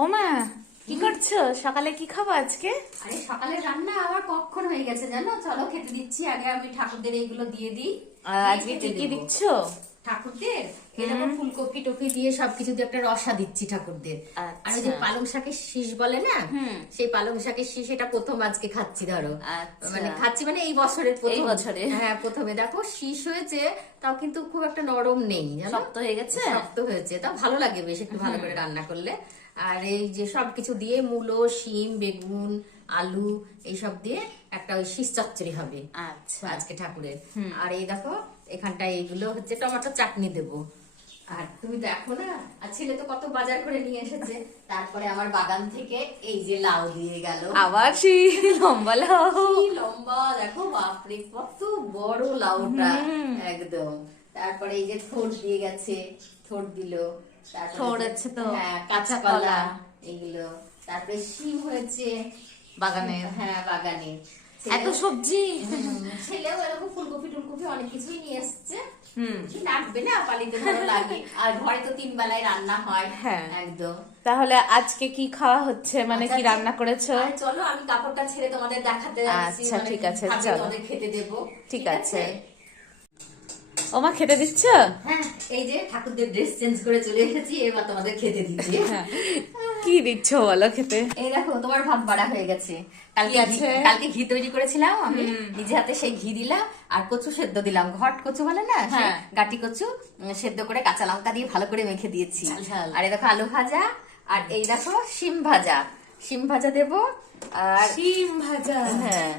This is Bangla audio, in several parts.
ও মা, কি করছো? সকালে কি খাবো আজকে? আরে সকালে রান্না আবার কখন হয়ে গেছে জানো? চলো খেতে দিচ্ছি। আগে আমি ঠাকুরদের এইগুলো দিয়ে দিই। আজকে কি কি দিচ্ছ? ঠাকুরদের এরকম ফুলকপি টপি দিয়ে সবকিছু দিয়ে একটা রসা দিচ্ছি ঠাকুরদের। আর ওই যে পালং শাকের শীষ বলে না, সেই পালং শাকের শীষ এটা প্রথম আজকে খাচ্ছি। ধরো মানে খাচ্ছি মানে এই বছরের প্রথম বছরে। হ্যাঁ প্রথমে দেখো শীষ হয়েছে, তাও কিন্তু খুব একটা নরম নেই, শক্ত হয়ে গেছে। শক্ত হয়েছে, তাও ভালো লাগে বেশ একটু ভালো করে রান্না করলে। আর এই যে সবকিছু দিয়ে মূলো, শিম, বেগুন, আলু এইসব দিয়ে একটা ওই শীষ চচ্চড়ি হবে আচ্ছা আজকে ঠাকুরের। আর এই দেখো এখানটায় এইগুলো হচ্ছে টমেটো চাটনি দেবো। আর তুমি দেখো না, আর ছেলে তো কত বাজার করে নিয়ে এসেছে। তারপরে আমার বাগান থেকে এই যে লাউ দিয়ে গেল, আবার সেই লম্বা লাউ। কি লম্বা দেখো, বাপরে কত বড় লাউটা একদম। তারপরে এই যে থোড় দিয়ে গেছে, থোড় দিল। থোড় আছে তো, হ্যাঁ কাঁচা কলা এগুলো। তারপরে শিম হয়েছে বাগানে। হ্যাঁ বাগানে। এত সবজি। ছেলেও এরকম ফুলকপি টুলকপি অনেক কিছুই নিয়ে এসছে। লাগবে না, পালিতে ভালো লাগে। আর ঘরে তো 3 বেলায় রান্না হয়। হ্যাঁ একদম। তাহলে আজকে কি খাওয়া হচ্ছে, মানে কি রান্না করেছো? আর চলো আমি কাপড়টা ছেড়ে তোমাদের দেখাতে যাচ্ছি। আচ্ছা, ঠিক আছে, ভাবি চলো। তোমাদের খেতে দেবো। ঠিক আছে। ও মা, খেতে দিচ্ছ? হ্যাঁ এই যে ঠাকুরদের ড্রেস চেঞ্জ করে চলে এসেছি, এবার তোমাদের খেতে দিচ্ছি। কি দিচ্ছ বলো খেতে? এই দেখো তোমার ভাত বাড়া হয়ে গেছে। কালকে ঘি তৈরি করেছিলাম আমি নিজে হাতে, সেই ঘি দিলাম। আর কচু সেদ্ধ দিলাম, ঘট কচু বলে না, গাটি কচু সেদ্ধ করে কাঁচা লঙ্কা দিয়ে ভালো করে মেখে দিয়েছি। আর এই দেখো আলু ভাজা, আর এই দেখো শিম ভাজা, শিম ভাজা দেবো। আর শিম ভাজা, হ্যাঁ।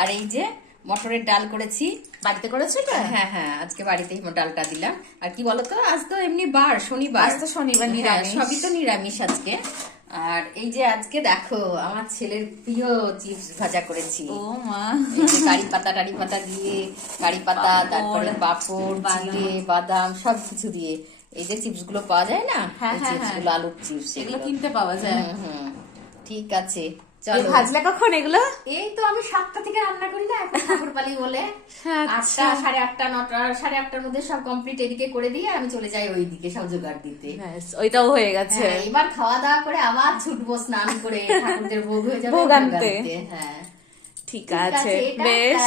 আর এই যে মটরের ডাল করেছি। বাড়িতে করেছো এটা? হ্যাঁ হ্যাঁ আজকে বাড়িতেই ডালটা দিলাম। আর কি বলতো, আজ তো এমনি বার, শনিবার। আজ তো শনিবার, নিরামিষ। সবই তো নিরামিষ আজকে। আর এই যে আজকে দেখো আমার ছেলের প্রিয় চিপস ভাজা করেছি। ও মা, এই যে কারি পাতা টারি পাতা দিয়ে, কারি পাতা, তারপরে পাঁপড়, জিরে, বাদাম সবকিছু দিয়ে এই যে চিপস গুলো পাওয়া যায় না, চিপস গুলো, আলুর চিপস, এগুলো কিনতে পাওয়া যায়। ঠিক আছে চলো। ভাজলে কখন এগুলো? এই তো আমি 7টা থেকে রান্না করি না, এখন ঠাকুর পালি বলে 8টা, 8:30, 9টা, 8:30টার মধ্যে সব কমপ্লিট এদিকে করে দিয়ে আমি চলে যাই ওইদিকে সব জোগাড় দিতে। ওইটাও হয়ে গেছে। এবার খাওয়া দাওয়া করে আবার ছুটবো স্নান করে, ঠাকুরদের ভোগ হয়ে যাবে, ভোগ আনতে। হ্যাঁ ঠিক আছে, বেশ।